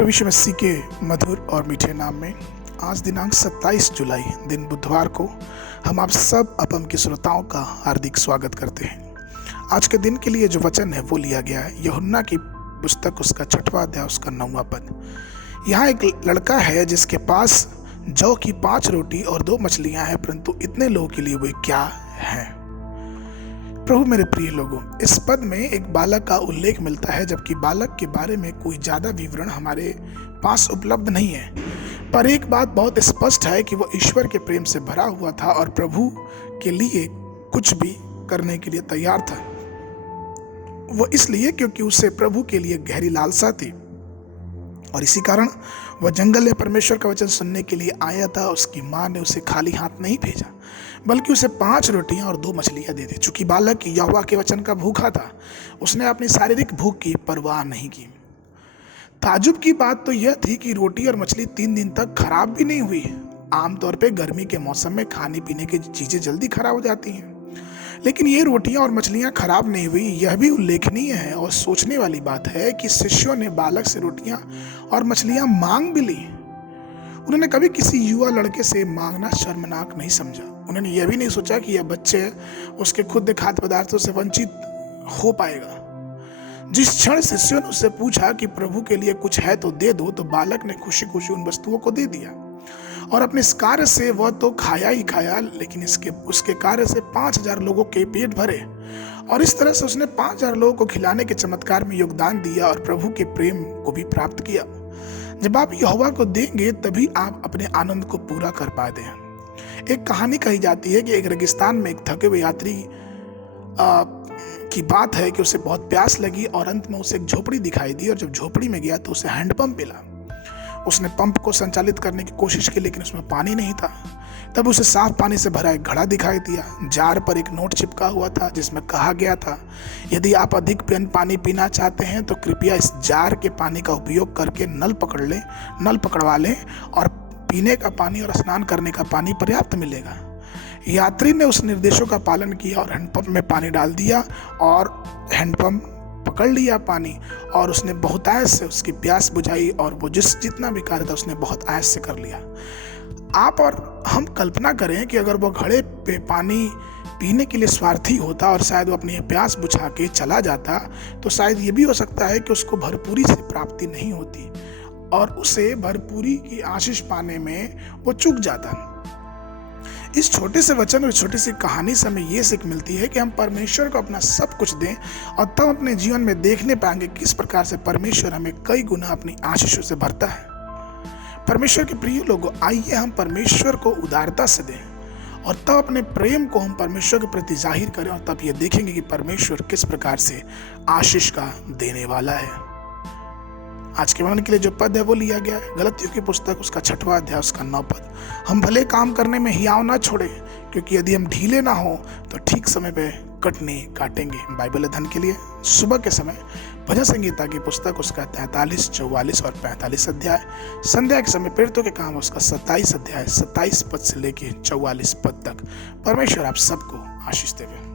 प्रभु यीशु मसीह के मधुर और मीठे नाम में आज दिनांक 27 जुलाई दिन बुधवार को हम आप सब अपम के श्रोताओं का हार्दिक स्वागत करते हैं। आज के दिन के लिए जो वचन है वो लिया गया है यूहन्ना की पुस्तक उसका 6वां अध्याय उसका 9वां पद। यहाँ एक लड़का है जिसके पास जौ की 5 रोटी और 2 मछलियां हैं, परंतु इतने लोगों के लिए वे क्या हैं। प्रभु मेरे प्रिय लोगों, इस पद में एक बालक का उल्लेख मिलता है, जबकि बालक के बारे में कोई ज्यादा विवरण हमारे पास उपलब्ध नहीं है। पर एक बात बहुत स्पष्ट है कि वह ईश्वर के प्रेम से भरा हुआ था और प्रभु के लिए कुछ भी करने के लिए तैयार था। वह इसलिए क्योंकि उसे प्रभु के लिए गहरी लालसा थी और इसी कारण वह जंगल में परमेश्वर का वचन सुनने के लिए आया था। उसकी माँ ने उसे खाली हाथ नहीं भेजा, बल्कि उसे 5 रोटियां और 2 मछलियां दे दी। चूंकि बालक यहोवा के वचन का भूखा था, उसने अपनी शारीरिक भूख की परवाह नहीं की। ताजुब की बात तो यह थी कि रोटी और मछली 3 दिन तक खराब भी नहीं हुई। आमतौर पर गर्मी के मौसम में खाने पीने की चीजें जल्दी खराब हो जाती हैं, लेकिन ये रोटियां और मछलियां खराब नहीं हुई। यह भी उल्लेखनीय है और सोचने वाली बात है कि शिष्यों ने बालक से रोटियां और मछलियां मांग भी ली। उन्होंने कभी किसी युवा लड़के से मांगना शर्मनाक नहीं समझा। उन्होंने यह भी नहीं सोचा कि यह बच्चे उसके खुद खाद्य पदार्थों से वंचित हो पाएगा। जिस क्षण शिष्यों ने उससे पूछा कि प्रभु के लिए कुछ है तो दे दो, तो बालक ने खुशी खुशी उन वस्तुओं को दे दिया और अपने इस कार्य से वह तो खाया ही खाया, लेकिन उसके कार्य से 5000 लोगों के पेट भरे और इस तरह से उसने 5000 लोगों को खिलाने के चमत्कार में योगदान दिया और प्रभु के प्रेम को भी प्राप्त किया। जब आप यहोवा को देंगे तभी आप अपने आनंद को पूरा कर पाते हैं। एक कहानी कही जाती है कि एक रेगिस्तान में एक थके हुए यात्री की बात है कि उसे बहुत प्यास लगी और अंत में उसे एक झोपड़ी दिखाई दी और जब झोपड़ी में गया तो उसे हैंडपंप मिला। उसने पंप को संचालित करने की कोशिश की, लेकिन उसमें पानी नहीं था। तब उसे साफ पानी से भरा एक घड़ा दिखाई दिया। जार पर एक नोट चिपका हुआ था जिसमें कहा गया था, यदि आप अधिक पानी पीना चाहते हैं तो कृपया इस जार के पानी का उपयोग करके नल पकड़वा लें और पीने का पानी और स्नान करने का पानी पर्याप्त मिलेगा। यात्री ने उस निर्देशों का पालन किया और हैंडपंप में पानी डाल दिया और हैंडपंप पकड़ लिया पानी और उसने बहुत आयस से उसकी प्यास बुझाई और वो जितना भी कार्य था उसने बहुत आयस से कर लिया। आप और हम कल्पना करें कि अगर वो घड़े पे पानी पीने के लिए स्वार्थी होता और शायद वो अपनी प्यास बुझा के चला जाता, तो शायद ये भी हो सकता है कि उसको भरपूरी से प्राप्ति नहीं होती और उसे भरपूरी की आशीष पाने में वो चूक जाता। इस छोटे से वचन और छोटी सी कहानी से हमें ये सीख मिलती है कि हम परमेश्वर को अपना सब कुछ दें और तब अपने जीवन में देखने पाएंगे किस प्रकार से परमेश्वर हमें कई गुना अपनी आशीषों से भरता है। परमेश्वर के प्रिय लोगों, आइए हम परमेश्वर को उदारता से दें और तब अपने प्रेम को हम परमेश्वर के प्रति जाहिर करें और तब ये देखेंगे कि परमेश्वर किस प्रकार से आशीष का देने वाला है। आज के वर्णन के लिए जो पद है वो लिया गया है गलतियों की पुस्तक उसका 6वां अध्याय उसका 9 पद। हम भले काम करने में हियाव ना छोड़े, क्योंकि यदि हम ढीले ना हो तो ठीक समय पे कटनी काटेंगे। बाइबल अध्ययन के लिए सुबह के समय भजन संगीता की पुस्तक उसका 43, 44 और 45 अध्याय। संध्या के समय प्रेरितों के काम उसका 27 अध्याय 27 पद से लेके 44 पद तक। परमेश्वर आप सबको आशीष देवे।